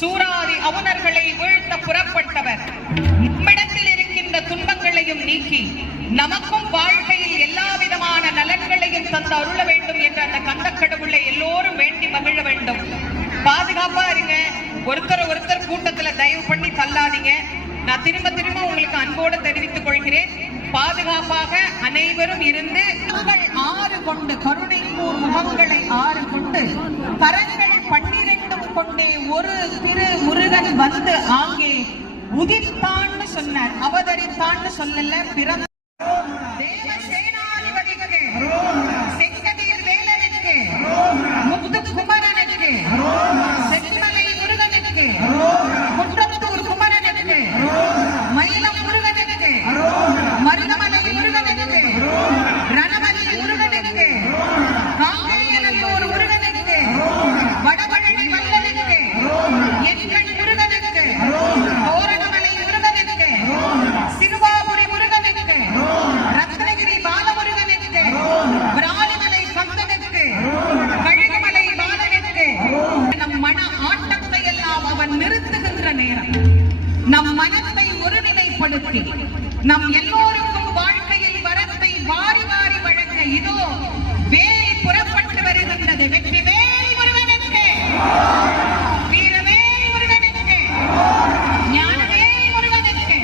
சூராதி அவுணர்களை வீழ்த்த புறப்பட்டவர். நம்மிடத்தில் இருக்கின்ற துன்பங்களையும் நீக்கி நமக்கும் வாழ்க்கையில் எல்லா விதமான நலன்களையும் தந்து அருள வேண்டும் என்ற அந்த கந்த கடவுளை எல்லோரும் வேண்டி மகிழ வேண்டும். பாதுகாப்பா இருங்க. ஒருத்தர் கூட்டத்துல தயவு பண்ணி தள்ளாதீங்க. நான் திரும்ப உங்களுக்கு அன்போடு தெரிவித்துக் கொள்கிறேன். பாதுகாப்பாக அனைவரும் இருந்து 6 கொண்டு கருணைப்பூர் முகங்களை 6 கொண்டு கரங்கள் 12 கொண்டே ஒரு திரு முருகன் வந்து ஆங்கே உதிர்த்தான்னு சொன்னார். அவதரித்தான்னு சொல்லல. பிறந்த தேவசேனாதிபதிக்கு, செங்கதிர் வேலனுக்கு, முத்து குமரனுக்கு, சென்னிமலை முருகனுக்கு, குன்றத்தூர் குமரனுக்கு, மயிலம் முருகனுக்கு, மருதமலை முருகனுக்கு, ரணமலை முருகனுக்கு, காங்கேயநல்லூர் முருகனுக்கு, வடபழனி வல்லனுக்கு, எண்கண் முருகனுக்கு, தோரணமலை முருகனுக்கு, சிறுவாபுரி முருகனுக்கு, ரத்னகிரி பாலமுருகனுக்கு, பிராணிமலை கந்தனுக்கு, கழுகுமலை பாலனுக்கு நம் மன ஆட்டத்தை எல்லாம் அவன் நிறுத்துகின்ற நேரம். நம் மனத்தை ஒருநிலைப்படுத்தி நம் எல்லோருக்கும் வாழ்க்கையில் வரத்தை வாரி வாரி வழங்க இதோ வேல் புறப்பட்டு வருகின்றது. வெற்றி வேல் முருகனுக்கு, வீரவேல் முருகனுக்கு, ஞானவேல் முருகனுக்கு,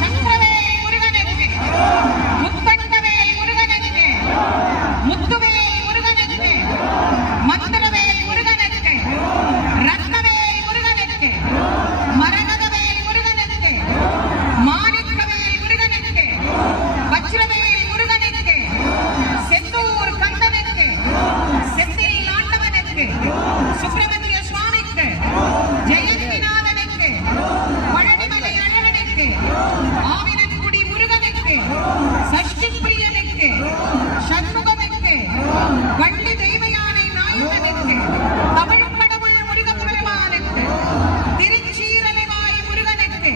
சக்கரவேல் முருகனுக்கு, முத்தண்டவேல் முருகனுக்கு, முத்துவேல் முருகனுக்கு, மந்திரவேல் முருகனுக்கு, ரத்னவேல் முருகனுக்கு, மரகதவேல் முருகனுக்கு, மாணிக்கவேல் முருகனுக்கு, வஜ்ரவேல் முருகனுக்கு, செந்தூர் கந்தனுக்கு, செந்தில் ஆண்டவனுக்கு, சுப்பிரமணிய சுவாமிக்கு, ஜெயந்திநாதனுக்கு, பழனிமலை அழகனுக்கு, ஆவினன்குடி முருகனுக்கு, சஷ்டி பிரியனுக்கு, சண்முகனுக்கு, வள்ளி தெய்வயானை நாயகனுக்கு, தமிழ் கடவுள் முருகப்பெருமானுக்கு, திருச்சீரலைவாய் முருகனுக்கு,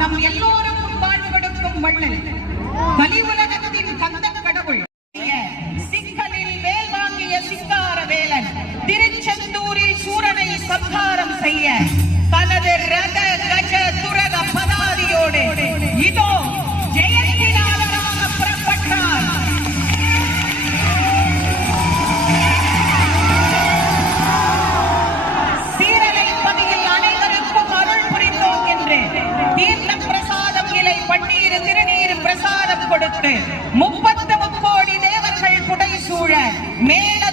நம் எல்லோருக்கும் வாழ்வு கொடுக்கும் வள்ளல் கலி உலகத்தின் கந்த கடவுள் சிக்கலில் வேல் வாங்கிய சிங்கார வேலன் திருச்செந்தூரில் சூரனை சம்ஹாரம் செய்ய தனது ரத கஜ துரக பதாதியோடு இதோ ஜெயந்திநாதனாக புறப்பட்டார். சீரலை பதியில் அனைவருக்கும் அருள் புரிந்தோம் என்று தீர்த்த பிரசாதம் இலை பன்னீர் திருநீர் பிரசாதம் கொடுத்து 30 முக்கோடி தேவர்கள் புடை சூழ மேல